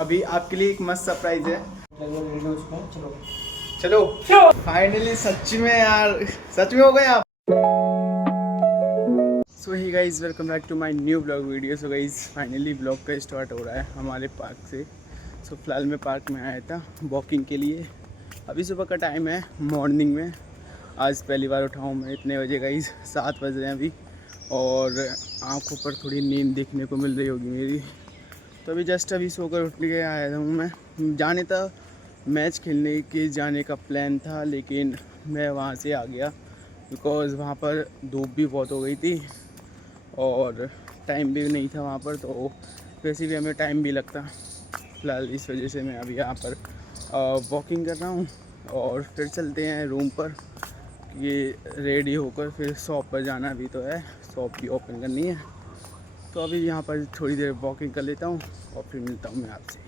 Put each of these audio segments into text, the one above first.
अभी आपके लिए एक मस्त सरप्राइज है। चलो फाइनली सच में यार, सच में हो गए आप। So hi guys, welcome back to my new blog video. So guys finally blog का स्टार्ट हो रहा है हमारे पार्क से। सो फिलहाल मैं पार्क में आया था वॉकिंग के लिए। अभी सुबह का टाइम है, मॉर्निंग में। आज पहली बार उठा हूँ मैं इतने बजे गाइज, 7 बज रहे हैं अभी। और आँखों पर थोड़ी नींद देखने को मिल रही होगी मेरी। तो अभी जस्ट अभी सोकर उठ के आया हूँ मैं। जाने था मैच खेलने के जाने का प्लान था, लेकिन मैं वहाँ से आ गया बिकॉज़ वहाँ पर धूप भी बहुत हो गई थी और टाइम भी नहीं था वहाँ पर, तो वैसे भी हमें टाइम भी लगता। फ़िलहाल इस वजह से मैं अभी यहाँ पर वॉकिंग कर रहा हूँ और फिर चलते हैं रूम पर। ये रेडी होकर फिर शॉप पर जाना भी तो है, शॉप भी ओपन करनी है। तो अभी यहाँ पर थोड़ी देर वॉकिंग कर लेता हूँ और फिर मिलता हूँ मैं आपसे।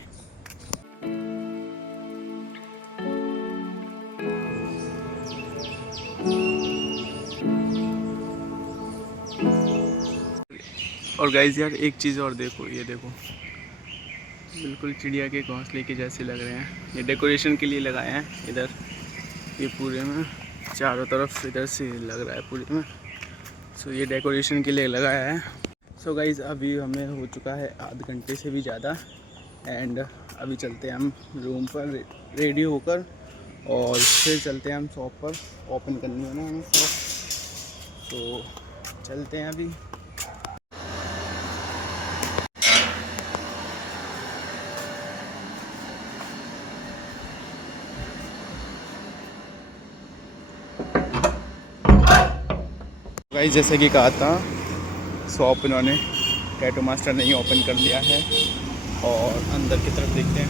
और गाइस यार एक चीज़ और देखो, ये देखो बिल्कुल चिड़िया के घोंसले के जैसे लग रहे हैं। ये डेकोरेशन के लिए लगाए हैं इधर, ये पूरे में चारों तरफ इधर से लग रहा है पूरे में। सो ये डेकोरेशन के लिए लगाया है। सो गाइस अभी हमें हो चुका है आध घंटे से भी ज़्यादा एंड अभी चलते हैं हम रूम पर रेडी होकर और फिर चलते हैं हम शॉप पर। ओपन करनी है ना हमें शॉप, तो चलते हैं अभी। गाइस जैसे कि कहा था, शॉप इन्होंने टैटू मास्टर ने ही ओपन कर लिया है और अंदर की तरफ देखते हैं।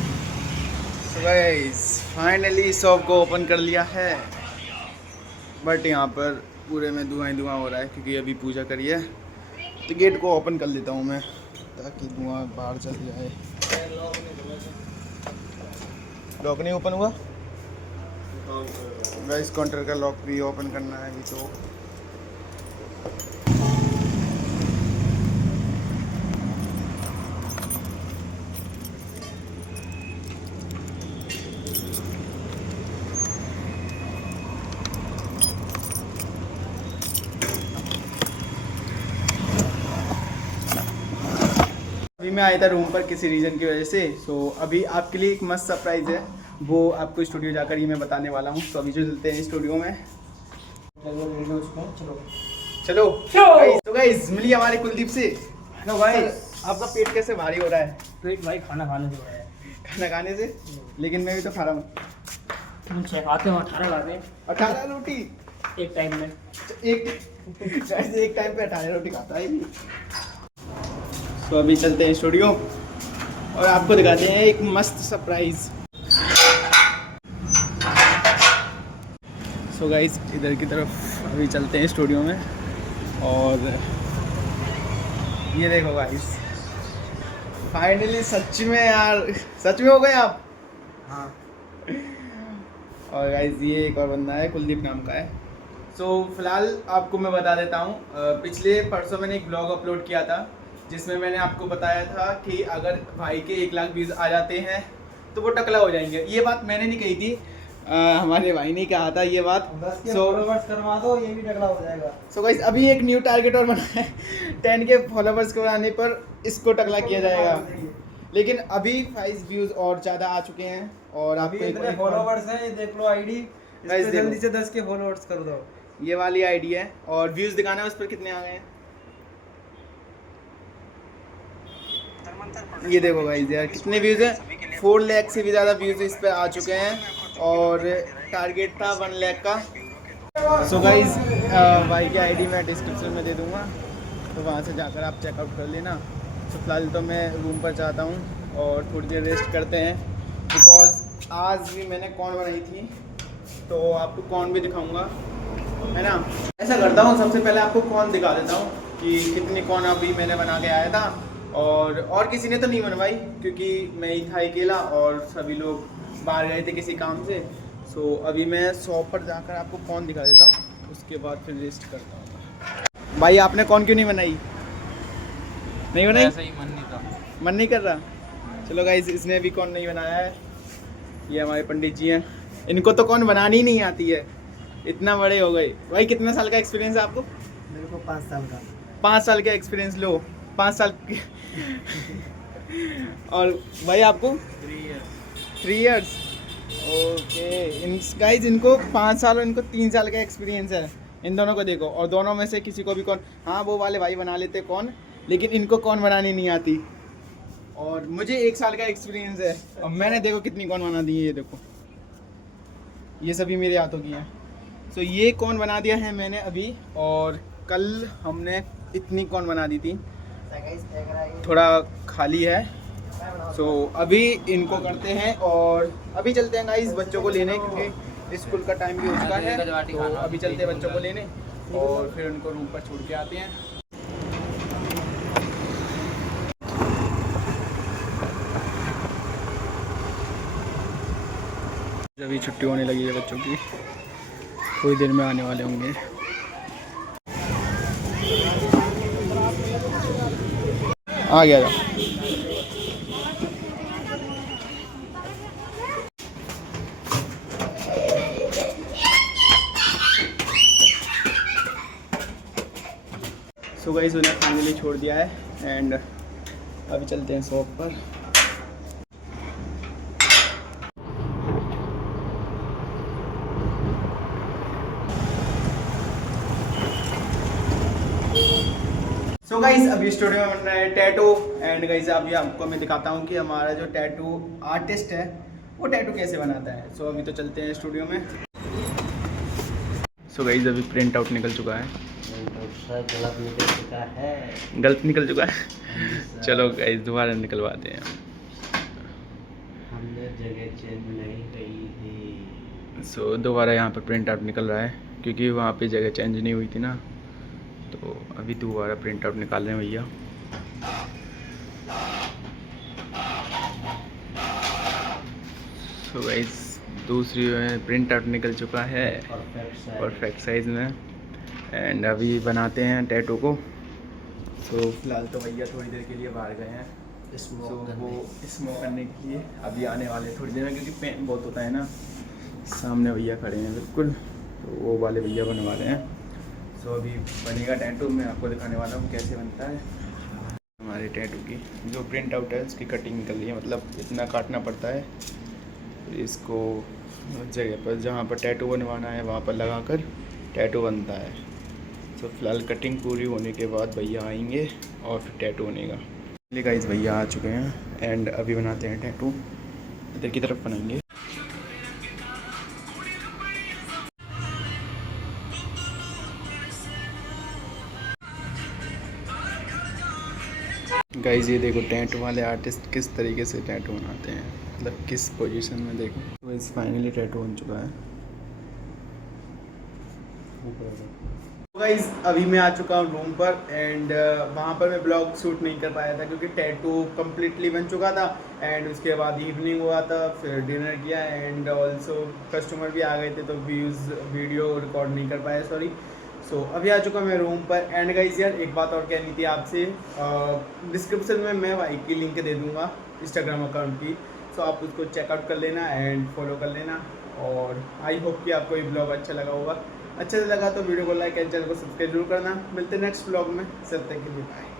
तो गाइस फाइनली शॉप को ओपन कर लिया है, बट यहाँ पर पूरे में धुआं ही धुआं हो रहा है क्योंकि अभी पूजा करी है। तो गेट को ओपन कर लेता हूँ मैं ताकि धुआं बाहर चल जाए। लॉक नहीं ओपन हुआ गाइस, काउंटर का लॉक भी ओपन करना है अभी। तो अभी मैं आया था रूम पर किसी रीज़न की वजह से। सो अभी आपके लिए एक मस्त सरप्राइज़ है, वो आपको स्टूडियो जाकर ही मैं बताने वाला हूँ। तो अभी जो चलते हैं स्टूडियो में। चलो तो गाइस मिलिए हमारे कुलदीप से। हेलो भाई, आपका पेट कैसे भारी हो रहा है? पेट भाई खाना खाने से हो रहा है। खाना खाने से? लेकिन मैं भी तो खा रहा हूँ। तुम 6 खाते हो, 18 खाते हैं 18 रोटी एक टाइम में। एक टाइम पे 18 रोटी खाता है। तो अभी चलते हैं स्टूडियो और आपको दिखाते हैं एक मस्त सरप्राइज। सो गाइस इधर की तरफ अभी चलते हैं स्टूडियो में और ये देखो गाइस, फाइनली सच में यार, सच में हो गए आप। हाँ। और गाइस ये एक और बंदा है, कुलदीप नाम का है। सो फिलहाल आपको मैं बता देता हूँ, पिछले परसों मैंने एक ब्लॉग अपलोड किया था जिसमें मैंने आपको बताया था कि अगर भाई के 1 लाख व्यूज़ आ जाते हैं तो वो टकला हो जाएंगे। ये बात मैंने नहीं कही थी, हमारे भाई ने कहा था ये बात। फॉलोवर्स करवा दो, ये भी टकला हो जाएगा। सो गाइस अभी एक न्यू टारगेट और बना है 10 के फॉलोवर्स को आने पर इसको टकला किया जाएगा। लेकिन अभी 5 व्यूज़ और ज़्यादा आ चुके हैं और आपको इतने फॉलोवर्स हैं, ये देख लो आईडी, जल्दी से 10 के फॉलोवर्स कर दो। ये वाली आईडी है और व्यूज़ दिखाना है उस पर कितने आ गए हैं। ये देखो गाइस यार कितने व्यूज़ हैं, 4 लाख से भी ज़्यादा व्यूज़ इस पर आ चुके हैं और टारगेट था 1 लाख का। सो गाइस भाई की आईडी मैं डिस्क्रिप्शन में दे दूँगा, तो वहाँ से जाकर आप चेकआउट कर लेना। तो फिलहाल तो मैं रूम पर जाता हूँ और थोड़ी देर रेस्ट करते हैं बिकॉज आज भी मैंने कॉर्न बनाई थी, तो आपको कॉर्न भी दिखाऊँगा, है ना। ऐसा करता हूँ सबसे पहले आपको कॉर्न दिखा देता हूँ कि कितनी कॉर्न अभी मैंने बना के आया था। और किसी ने तो नहीं बनवाई क्योंकि मैं ही था अकेला और सभी लोग बाहर गए थे किसी काम से। सो अभी मैं शॉप पर जाकर आपको कौन दिखा देता हूँ, उसके बाद फिर रेस्ट करता हूँ। भाई आपने कौन क्यों नहीं बनाई? नहीं बनाई? ऐसा ही मन नहीं था। मन नहीं कर रहा? चलो गाइस, इसने अभी कौन नहीं बनाया है। ये हमारे पंडित जी हैं, इनको तो कौन बनानी ही नहीं आती है, इतना बड़े हो गए। भाई कितने साल का एक्सपीरियंस है आपको? मेरे को 5 साल का। 5 साल का एक्सपीरियंस लो, 5 साल और भाई आपको 3 इयर्स। ओके, इन गाइज इनको 5 साल और इनको 3 साल का एक्सपीरियंस है। इन दोनों को देखो, और दोनों में से किसी को भी कौन, हाँ वो वाले भाई बना लेते कौन, लेकिन इनको कौन बनानी नहीं आती। और मुझे 1 साल का एक्सपीरियंस है और मैंने देखो कितनी कौन बना दी है। ये देखो, ये सभी मेरे हाथों की हैं। सो ये कौन बना दिया है मैंने अभी, और कल हमने इतनी कौन बना दी थी, थोड़ा खाली है। सो अभी इनको करते हैं और अभी चलते हैं गाइस बच्चों को लेने, क्योंकि स्कूल का टाइम भी हो चुका है। तो अभी चलते हैं बच्चों को लेने और फिर उनको रूम पर छोड़ के आते हैं। अभी छुट्टी होने लगी है बच्चों की, थोड़ी देर में आने वाले होंगे। आ गया था। सो गाइस उन्हें फाइनली छोड़ दिया है एंड अभी चलते हैं शॉप पर। सो गाइस अभी स्टूडियो में बन रहा है टैटू एंड गाइस अभी आपको मैं दिखाता हूँ कि हमारा जो टैटू आर्टिस्ट है वो टैटू कैसे बनाता है। सो अभी तो चलते हैं स्टूडियो में। सो गाइस अभी प्रिंट आउट निकल चुका है, गलत निकल चुका है। चलो गाइस दोबारा निकलवाते हैं। हमने जगह चेंज नहीं की थी। सो दोबारा यहाँ पर प्रिंट आउट निकल रहा है क्योंकि वहाँ पे जगह चेंज नहीं हुई थी ना, तो अभी दोबारा प्रिंट आउट निकाल रहे हैं भैया। सो गाइस दूसरी प्रिंट आउट निकल चुका है परफेक्ट साइज में एंड अभी बनाते हैं टैटू को। सो फिलहाल तो भैया थोड़ी देर के लिए बाहर गए हैं, सो वो स्मोक करने के लिए अभी आने वाले हैं थोड़ी देर में, क्योंकि पेन बहुत होता है ना। सामने भैया खड़े हैं बिल्कुल, तो वो वाले भैया बनवा रहे हैं। सो अभी बनेगा टैटू, मैं आपको दिखाने वाला हूँ कैसे बनता है। हमारे टैटू की जो प्रिंट आउट है उसकी कटिंग निकल रही है, मतलब इतना काटना पड़ता है। फिर इसको जगह पर जहाँ पर टैटू बनवाना है वहाँ पर लगाकर टैटू बनता है। तो फिलहाल कटिंग पूरी होने के बाद भैया आएंगे और फिर टैटू बनेगा। चलिए गाइस भैया आ चुके हैं एंड अभी बनाते हैं टैटू, इधर की तरफ बनाएंगे। गाइस ये देखो टैटू वाले आर्टिस्ट किस तरीके से टैटू बनाते हैं, मतलब किस पोजीशन में। देखो तो इस फाइनली टैटू बन चुका है। गाइस अभी मैं आ चुका हूँ रूम पर एंड वहाँ पर मैं ब्लॉग शूट नहीं कर पाया था क्योंकि टैटू कम्प्लीटली बन चुका था एंड उसके बाद इवनिंग हुआ था, फिर डिनर किया एंड ऑल्सो कस्टमर भी आ गए थे तो वीडियो रिकॉर्ड नहीं कर पाया, सॉरी। सो अभी आ चुका मैं रूम पर एंड गाइस यार एक बात और कहनी थी आपसे, डिस्क्रिप्शन में मैं भाई की लिंक दे दूँगा इंस्टाग्राम अकाउंट की, सो आप उसको चेकआउट कर लेना एंड फॉलो कर लेना। और आई होप कि आपको ये ब्लॉग अच्छा लगा होगा। अच्छा लगा तो वीडियो को लाइक एंड चैनल को सब्सक्राइब जरूर करना। मिलते हैं नेक्स्ट ब्लॉग में, सब तक के लिए बाय।